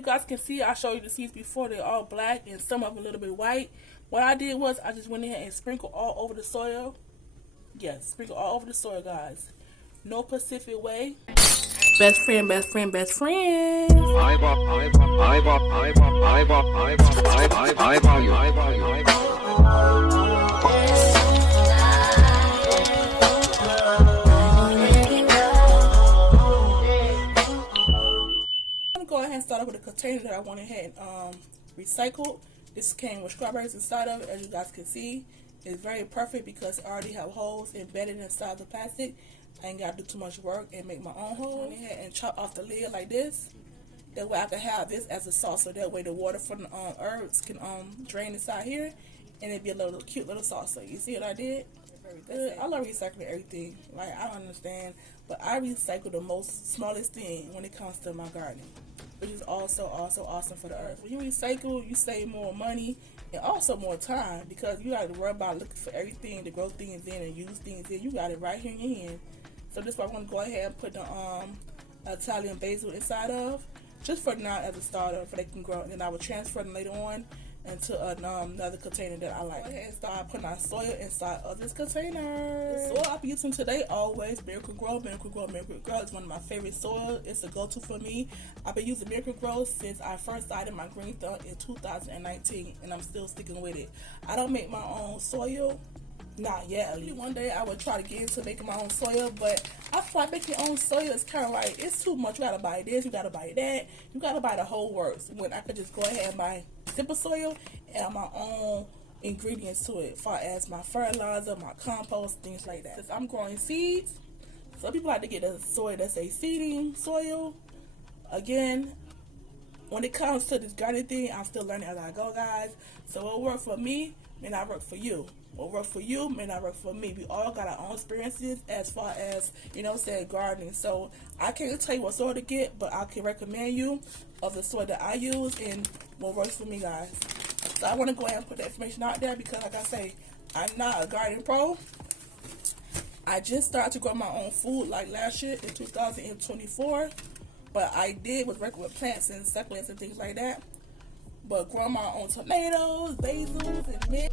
you guys can see, I showed you the seeds before. They're all black and some of them a little bit white. What I did was I just went ahead and sprinkled all over the soil. Yes, sprinkle all over the soil, guys. No Pacific way. Best friend, best friend, best friend. I'm gonna go ahead and start off with a container that I went ahead and recycled. This came with strawberries inside of it, as you guys can see. It's very perfect because it already have holes embedded inside the plastic. I ain't got to do too much work and make my own holes. I went ahead and chop off the lid like this. That way I can have this as a saucer. That way the water from the herbs can drain inside here, and it'd be a little cute little saucer. You see what I did? Very good. I love recycling everything. Like, I don't understand, but I recycle the most smallest thing when it comes to my gardening, which is also awesome for the earth. When you recycle, you save more money and also more time, because you got to worry about looking for everything to grow things in and use things in. You got it right here in your hand. So this is why I'm going to go ahead and put the Italian basil inside of, just for now as a starter, for they can grow. And then I will transfer them later on into another container that I like. Go ahead and start putting our soil inside of this container. The soil I'll be using today, always Miracle Grow. Miracle Grow is one of my favorite soil. It's a go-to for me. I've been using Miracle Grow since I first started my green thumb in 2019, and I'm still sticking with it. I don't make my own soil. Not yet. Maybe one day I would try to get into making my own soil, but I feel like making your own soil is kind of like, it's too much. You gotta buy this, you gotta buy that, you gotta buy the whole works, when I could just go ahead and buy simple soil and add my own ingredients to it, as far as my fertilizer, my compost, things like that. Since I'm growing seeds, some people like to get a soil that's a seeding soil. Again, when it comes to this gardening thing, I'm still learning as I go, guys. So what works for me may not work for you. What works for you may not work for me. We all got our own experiences as far as, you know, gardening. So I can't tell you what soil to get, but I can recommend you of the soil that I use and what works for me, guys. So I want to go ahead and put that information out there because, like I say, I'm not a gardening pro. I just started to grow my own food like last year in 2024, but I did was working with plants and succulents and things like that. But growing my own tomatoes, basils, and mint.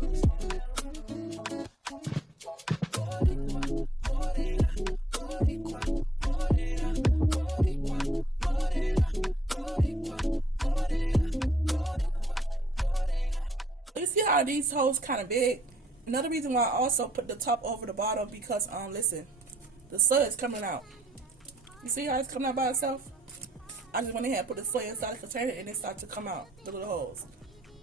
You see how these holes kind of big? Another reason why I also put the top over the bottom, because listen, the soil is coming out. You see how it's coming out by itself? I just went ahead and put the soil inside the container and it started to come out, the little holes.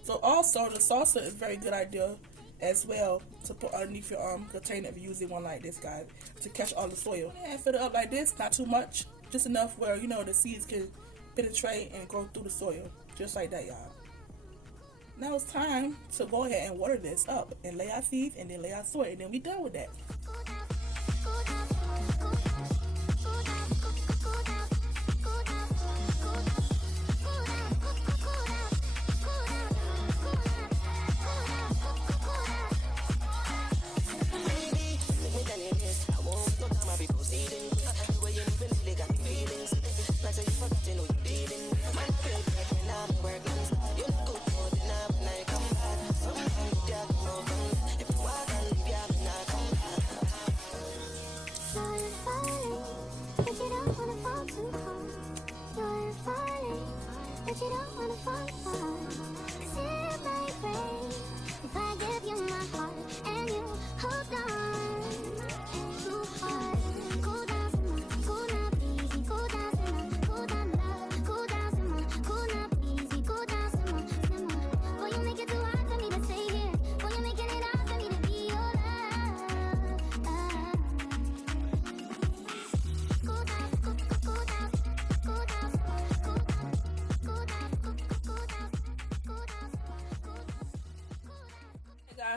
So also the salsa is a very good idea as well to put underneath your container if you're using one like this, guys, to catch all the soil. And fill it up like this, not too much, just enough where, you know, the seeds can penetrate and grow through the soil, just like that, y'all. Now it's time to go ahead and water this up and lay our seeds and then lay our soil, and then we done with that.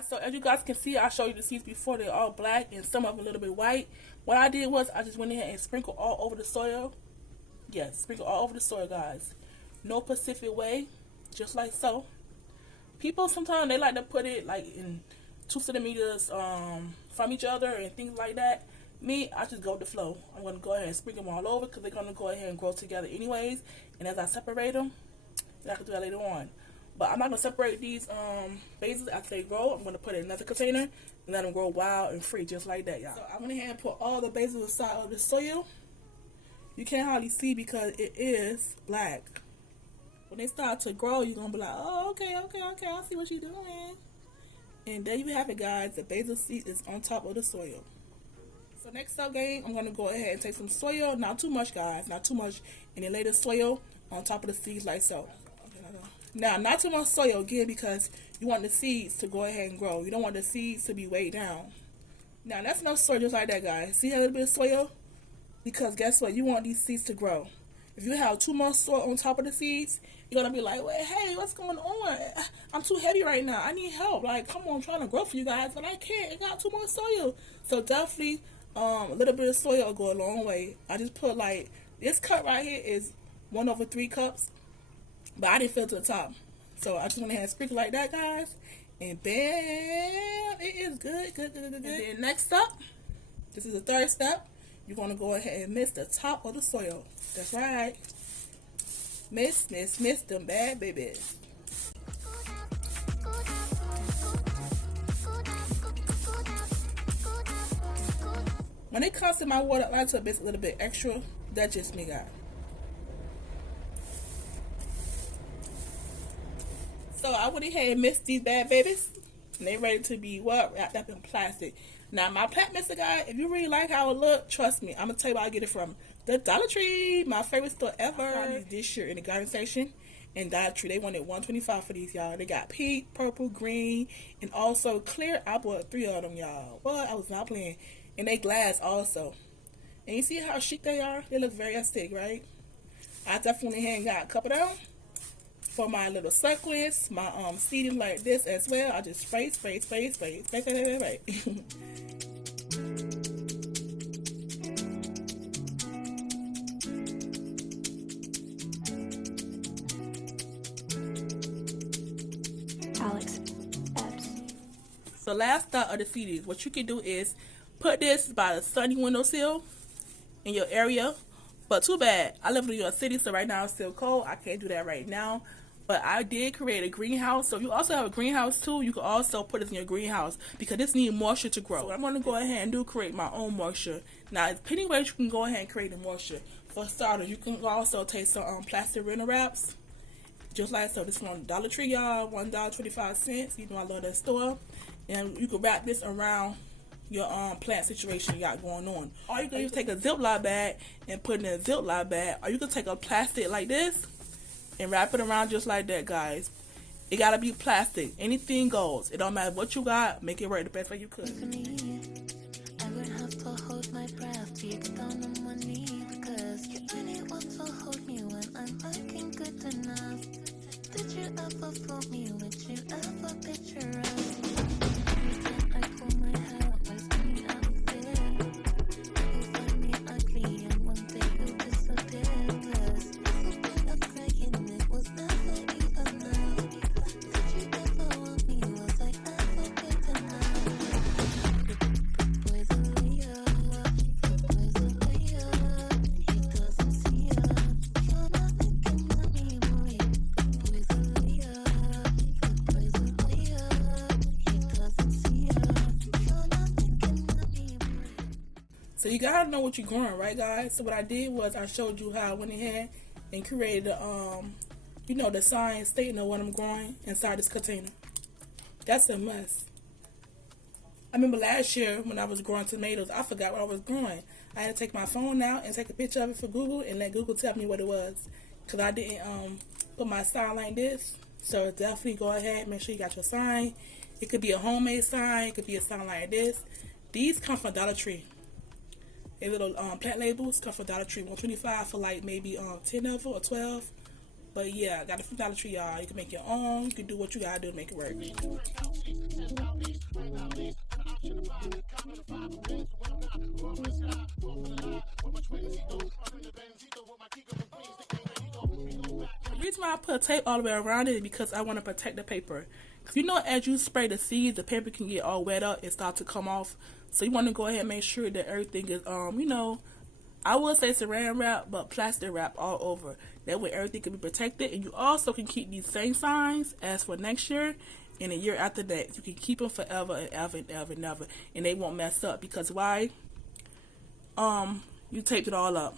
So as you guys can see, I showed you the seeds before. They're all black and some of them a little bit white. What I did was I just went ahead and sprinkled all over the soil. Yes, sprinkle all over the soil, guys. No Pacific way, just like so. People sometimes they like to put it like in 2 centimeters from each other and things like that. Me, I just go with the flow. I'm going to go ahead and sprinkle them all over because they're going to go ahead and grow together anyways. And as I separate them, and I can do that later on. But I'm not gonna separate these basils after they grow. I'm gonna put it in another container and let them grow wild and free, just like that, y'all. So I went ahead and put all the basils inside of the soil. You can't hardly see because it is black. When they start to grow, you're gonna be like, oh, okay, I see what you're doing. And there you have it, guys. The basil seed is on top of the soil. So next up, gang, I'm gonna go ahead and take some soil, not too much, guys, not too much, and then lay the soil on top of the seeds like so. Now, not too much soil again because you want the seeds to go ahead and grow. You don't want the seeds to be weighed down. Now, that's enough soil just like that, guys. See a little bit of soil? Because guess what? You want these seeds to grow. If you have too much soil on top of the seeds, you're going to be like, well, hey, what's going on? I'm too heavy right now. I need help. Like, come on, I'm trying to grow for you guys, but I can't. It got too much soil. So definitely a little bit of soil will go a long way. I just put like, this cup right here is 1/3 cups. But I didn't fill to the top. So I just went ahead and sprinkle like that, guys. And bam, it is good. And then next up, this is the third step. You're going to go ahead and mix the top of the soil. That's right. Mix them bad babies. When it comes to my water, I like to mix a little bit extra. That's just me, guys. So I went ahead and mixed these bad babies, and they ready to be wrapped up in plastic. Now my plant mixer, guy, if you really like how it look, trust me, I'm gonna tell you where I get it from. The Dollar Tree, my favorite store ever. I found these this year in the garden section, and Dollar Tree, they wanted $125 for these, y'all. They got pink, purple, green, and also clear. I bought 3 of them, y'all. What? I was not playing. And they glass also. And you see how chic they are? They look very aesthetic, right? I definitely got a couple of them. For my little succulents, my seeding like this as well, I just spray. Alex, Epps. So last step of the seedings, what you can do is put this by the sunny windowsill in your area. But too bad, I live in New York City, so right now it's still cold. I can't do that right now. But I did create a greenhouse. So if you also have a greenhouse too, you can also put this in your greenhouse because this needs moisture to grow. So what I'm going to go ahead and do, create my own moisture. Now, there's plenty ways you can go ahead and create the moisture. For starters, you can also take some plastic rental wraps. Just like so. This one Dollar Tree, y'all, $1.25. You know I love that store. And you can wrap this around your plant situation you got going on. Or you can just take a Ziploc bag and put it in a Ziploc bag. Or you can take a plastic like this and wrap it around just like that, guys. It gotta be plastic. Anything goes. It don't matter what you got. Make it work the best way you could. I would have to hold my breath till you get down on one knee, because you really want to hold me when I'm looking good enough. Did you ever fool me? Would you ever picture us? Every time I pull my hair, always me out there. You find me ugly and one day you'll disappear, 'cause it was never even enough. Did you ever want me? Was I ever good enough? Boy's a liar, boy's a liar. He doesn't see her. You're not looking at me, boy. Boy's a liar, boy's a liar. He doesn't see her. You're not looking at me, boy. So you gotta know what you're growing, right, guys? So what I did was I showed you how I went ahead and created the sign stating of what I'm growing inside this container. That's a must. I remember last year when I was growing tomatoes, I forgot what I was growing. I had to take my phone out and take a picture of it for Google and let Google tell me what it was, because I didn't put my sign like this. So definitely go ahead, make sure you got your sign. It could be a homemade sign, it could be a sign like this. These come from Dollar Tree. They little plant labels come from Dollar Tree. $1.25 for like maybe 10 of them or 12. But yeah, I got it from Dollar Tree, y'all. You can make your own. You can do what you gotta do to make it work. The reason why I put tape all the way around it is because I want to protect the paper. Because you know, as you spray the seeds, the paper can get all wet up and start to come off. So you want to go ahead and make sure that everything is, I would say saran wrap, but plastic wrap all over. That way everything can be protected. And you also can keep these same signs as for next year and a year after that. You can keep them forever and ever and ever and ever. And they won't mess up. Because why? You taped it all up.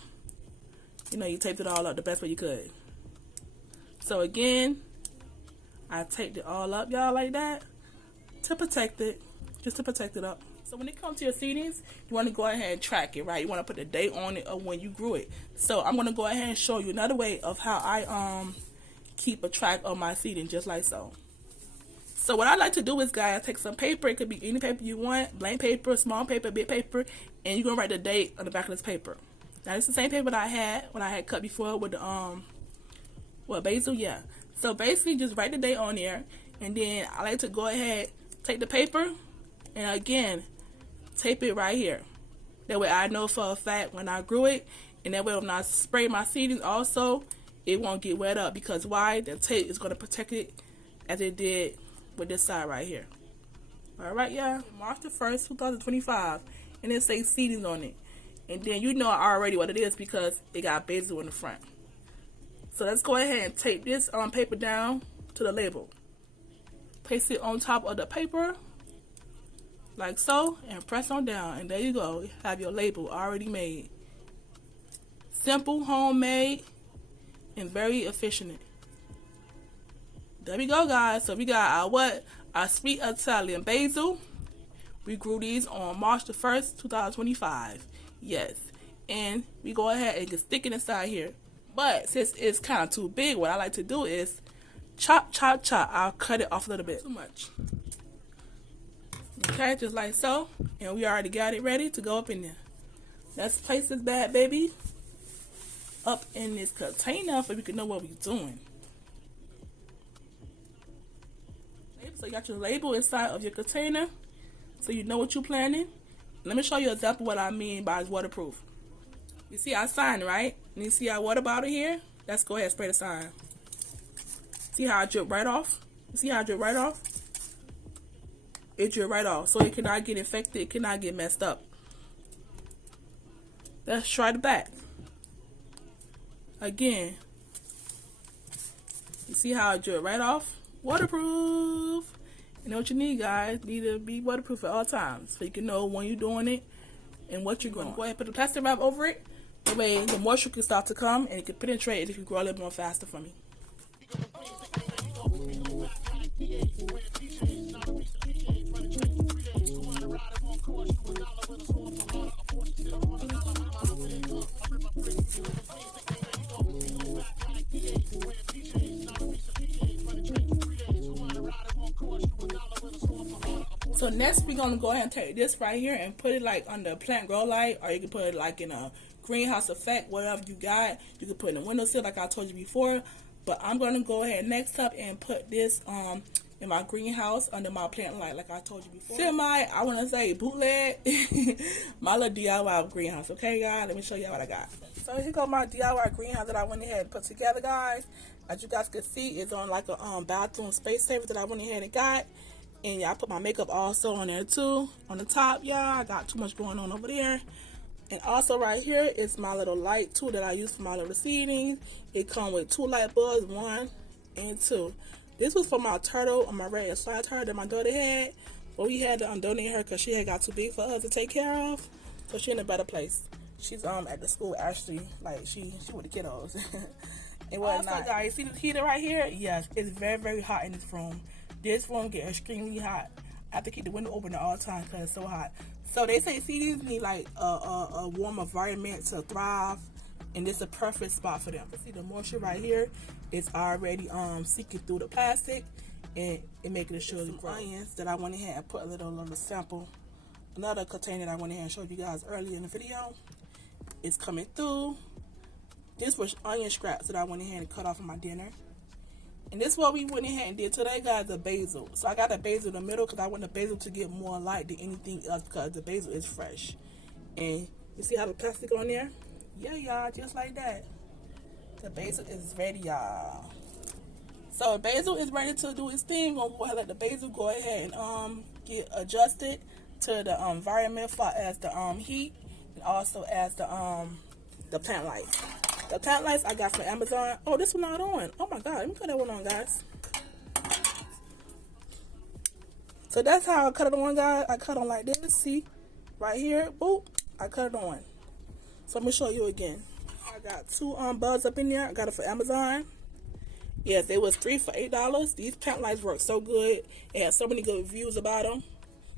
You know, you taped it all up the best way you could. So again, I taped it all up, y'all, like that. To protect it. Just to protect it up. So when it comes to your seedings, you want to go ahead and track it, right? You want to put the date on it of when you grew it. So I'm going to go ahead and show you another way of how I keep a track of my seeding, just like so. So what I like to do is, guys, take some paper. It could be any paper you want, blank paper, small paper, big paper, and you're going to write the date on the back of this paper. Now, it's the same paper that I had when I had cut before with the basil, yeah. So basically, just write the date on there, and then I like to go ahead, take the paper, and again, tape it right here. That way I know for a fact when I grew it, and that way when I spray my seedings also, it won't get wet up. Because why? The tape is going to protect it as it did with this side right here. Alright, yeah. March the 1st, 2025. And it says seedings on it. And then you know already what it is because it got basil in the front. So let's go ahead and tape this paper down to the label. Place it on top of the paper. Like so, and press on down, and there you go. You have your label already made. Simple, homemade, and very efficient. There we go, guys. So we got our sweet Italian basil. We grew these on March the 1st, 2025. Yes, and we go ahead and just stick it inside here. But since it's kind of too big, what I like to do is chop, chop, chop. I'll cut it off a little bit. Too much. Okay, just like so. And we already got it ready to go up in there. Let's place this bad baby up in this container so we can know what we're doing. So you got your label inside of your container so you know what you're planning. Let me show you an example what I mean by waterproof. You see our sign, right? And you see our water bottle here? Let's go ahead and spray the sign. See how I drip right off? You see how I drip right off? It drip right off, so it cannot get infected, it cannot get messed up. Let's try the back. Again. You see how it drip right off? Waterproof. You know what you need, guys. You need to be waterproof at all times, so you can know when you're doing it and what you're going. Go ahead and put the plastic wrap over it. That way the moisture can start to come and it can penetrate if you grow a little more faster for me. So next we're gonna go ahead and take this right here and put it like under a plant grow light, or you can put it like in a greenhouse effect, whatever you got. You can put it in a windowsill like I told you before. But I'm gonna go ahead next up and put this in my greenhouse under my plant light like I told you before. I wanna say bootleg my little DIY greenhouse. Okay, guys, let me show you what I got. So here goes my DIY greenhouse that I went ahead and put together, guys. As you guys can see, it's on like a bathroom space saver that I went ahead and got. And yeah, I put my makeup also on there too. On the top, y'all. I got too much going on over there. And also right here is my little light too that I use for my little seedings. It comes with 2 light bulbs, 1 and 2. This was for my turtle, my red slide turtle that my daughter had. But we had to donate her because she had got too big for us to take care of. So she's in a better place. She's at the school actually. Like she with the kiddos. And whatnot. Also, guys, see the heater right here? Yes, it's very, very hot in this room. This room get extremely hot. I have to keep the window open at all times because it's so hot. So they say seedings need like a warm environment to thrive, and this is a perfect spot for them. See the moisture right here is already seeking through the plastic, and it making it show the onions that I went ahead and put a little sample. Another container that I went ahead and showed you guys earlier in the video. It's coming through. This was onion scraps that I went ahead and cut off of my dinner. And this is what we went ahead and did today, guys, the basil. So I got the basil in the middle because I want the basil to get more light than anything else because the basil is fresh. And you see how the plastic on there? Yeah, y'all, just like that. The basil is ready, y'all. So basil is ready to do its thing. We're going to let the basil go ahead and get adjusted to the environment, as far as the heat and also as the plant light. The plant lights I got from Amazon. Oh, this one not on. Oh my god, let me put that one on, guys. So that's how I cut it on, guys. I cut on like this. See, right here. Boop. I cut it on. So let me show you again. I got 2 bulbs up in there. I got it for Amazon. Yes, they was 3 for $8. These plant lights work so good. It has so many good reviews about them.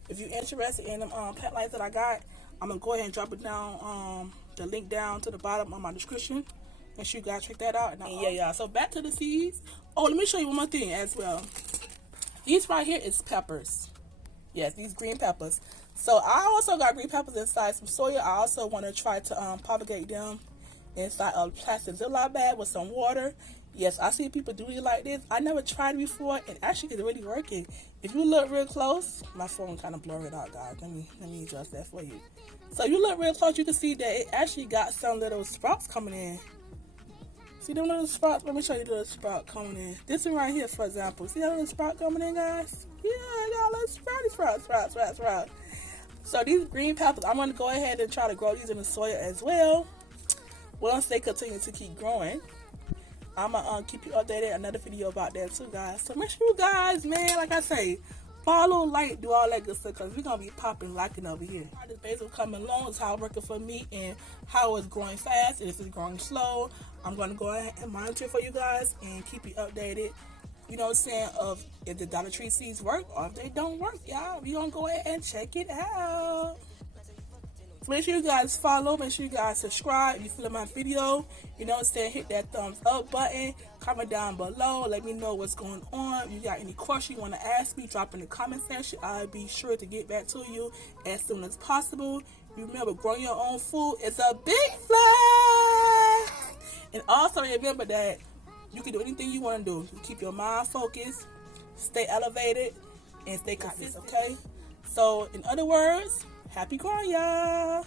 If you're interested in them plant lights that I got, I'm gonna go ahead and drop it down, the link down to the bottom of my description. Make sure you guys check that out. And yeah, y'all. So back to the seeds. Oh, let me show you one more thing as well. These right here is peppers. Yes, these green peppers. So I also got green peppers inside some soya. I also want to try to propagate them inside a plastic Ziploc bag with some water. Yes, I see people do it like this. I never tried it before, and actually it's really working. If you look real close, my phone kind of blurred out, guys. Let me adjust that for you. So if you look real close, you can see that it actually got some little sprouts coming in. See them little sprouts? Let me show you the little sprout coming in. This one right here, for example. See that little sprout coming in, guys? Yeah, I got a little sprout. So these green peppers, I'm going to go ahead and try to grow these in the soil as well. Once they continue to keep growing, I'm going to keep you updated. Another video about that too, guys. So make sure you guys, man, like I say, follow, like, do all that good stuff, because we're going to be popping, liking over here. How this basil coming along is how it's working for me, and how it's growing fast, and if it's growing slow. I'm going to go ahead and monitor it for you guys and keep you updated. You know what I'm saying, of if the Dollar Tree seeds work or if they don't work, y'all. We gonna go ahead and check it out. So make sure you guys follow, make sure you guys subscribe if you feel my video. You know what I'm saying, hit that thumbs up button, comment down below, let me know what's going on. If you got any questions you want to ask me, drop in the comment section. I'll be sure to get back to you as soon as possible. You remember, growing your own food is a big flex. And also remember that you can do anything you want to do. You keep your mind focused, stay elevated, and stay consistent, okay? So, in other words, happy growing, y'all.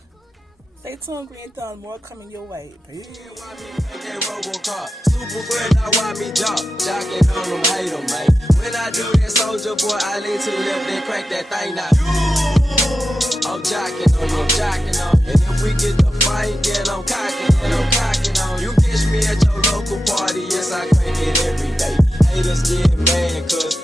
Stay tuned, Green Thumb. More coming your way. Peace. Super friend, I want me jocking on them, hate them, man. When I do that, soldier boy, I lean to the left and crack that thing now. I'm jocking on. And if we get the fight, yeah, I'm cocking on. You catch me at your local party, yes, I crank it every day. Haters get mad, cause